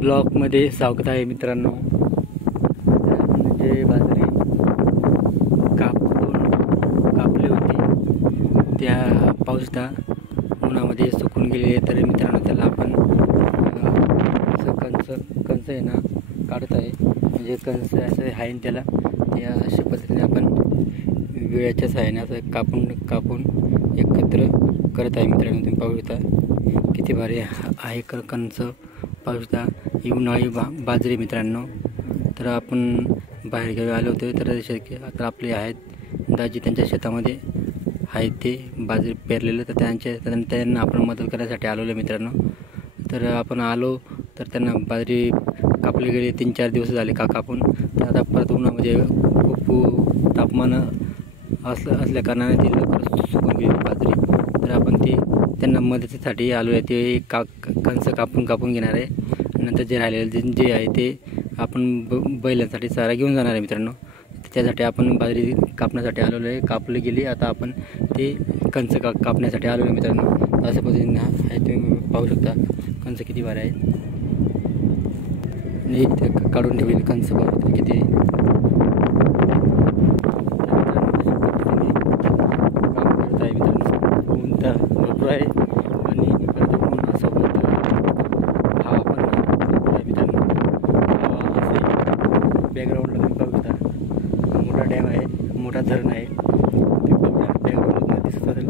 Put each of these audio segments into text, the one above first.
ब्लॉगमध्ये स्वागत आहे मित्रांनो. आपण जे बाजरी कापली होती त्या पावसाळा उन्हामध्ये सुकून गेली, तर मित्रांनो त्याला आपण कंस आहे ना काढत आहे. म्हणजे कंस असं आहे त्याला त्या अशा पद्धतीने आपण विळ्याच्या सहाय्याने असं कापून एकत्र करत आहे. मित्रांनो तुम्ही पाहू शकता किती भारी आहे कंस. पाहू शकता ही उन्हाळी बाजरी मित्रांनो. तर आपण बाहेर गावी आलो होतो, तर आपले आहेत दाजी त्यांच्या शेतामध्ये आहेत ते बाजरी पेरलेलं, तर त्यांना आपण मदत करण्यासाठी आलेलो मित्रांनो. तर आपण आलो तर त्यांना बाजरी कापली गेली 3-4 दिवस झाले कापून. तर आता परत उन्हामध्ये खूप तापमान असल्या कारणाने ती लवकर सुकून गेली बाजरी. तर आपण ती त्यांना मदतीसाठी आलो आहे. ते कंस कापून घेणार आहे. नंतर जे राहिलेले जे आहे ते आपण बैलांसाठी चारा घेऊन जाणार आहे मित्रांनो. त्यासाठी आपण बाजरी कापण्यासाठी आलेलो आहे. कापली गेली, आता आपण ते कंस कापण्यासाठी आलो आहे मित्रांनो. अशा पद्धतीने आहे तुम्ही पाहू शकता कंस किती भारी आहे. आणि ते काढून ठेवलेले कंस पाहू शकता किती काम करत आहे मित्रांनो. ऊन तर भरपूर आहे आणि ऊन सोबत हवा पण आहे मित्रांनो. असे बॅकग्राऊंडला तुम्ही पाहू शकता मोठा डॅम आहे, मोठा धरण आहे. ते बॅकग्राऊंडला दिसत असेल.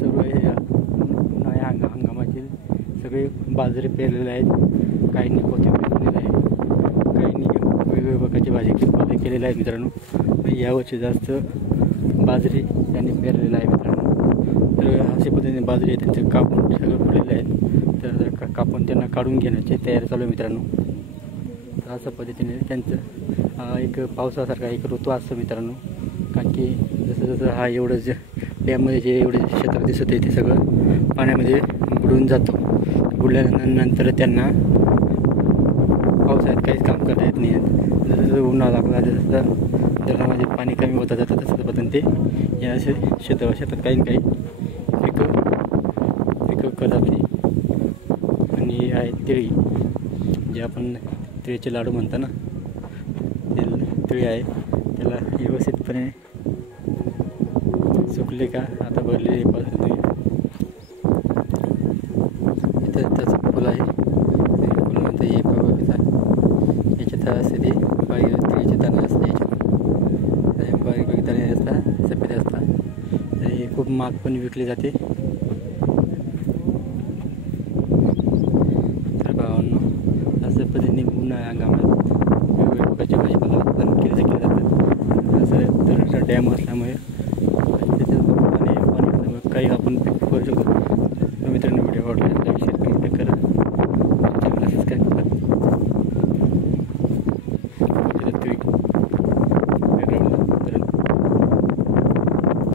सर्व उन्हाळ्या हंगामातील सगळे बाजरी पेरलेले आहेत. काहींनी कोथिंबीर केलेलं आहे, काहींनी वेगवेगळ्या प्रकारची भाजी केलेलं आहे मित्रांनो. यावर्षी जास्त बाजरी त्यांनी पेरलेलं आहे मित्रांनो. तर अशा पद्धतीने बाजरी त्यांचे कापून सगळं पडलेले आहेत. तर कापून त्यांना काढून घेण्याची तयारी चालू आहे मित्रांनो. तर अशा पद्धतीने त्यांचं एक पावसासारखा एक ऋतू असतो मित्रांनो. कारण की जसं हा एवढं जे डॅममध्ये जे एवढे क्षेत्र दिसत आहे ते सगळं पाण्यामध्ये बुडून जातो. बुडल्यानंतर त्यांना पावसाळ्यात काहीच काम करता येत नाही. जसं उन्हाळा लागला जसं धरणामध्ये पाणी कमी होतं जातं तसं पद्धतीने ते या असे शेतात काही ना काही पिकं करतात. आणि आहे तिळी, जे आपण तिळीचे लाडू म्हणतो ना, ते तिळी आहे. त्याला व्यवस्थितपणे सुकले का आता भरलेले पावसाने इथं त्याचं फुल आहे. फुल म्हणतं हे बघा याच्यात असे ते बारीक तिळीचे दाणे असतात. याच्यात बारीक दाणे असतात, सफेद असतात. तर हे खूप महाग पण विकले जाते. तर भावांनो असं पद्धतीने उन्हाळ्या हंगामात वेगवेगळ्या प्रकारच्या भाजीपाला उत्पादन केले जातात. असं तर डॅम असल्यामुळे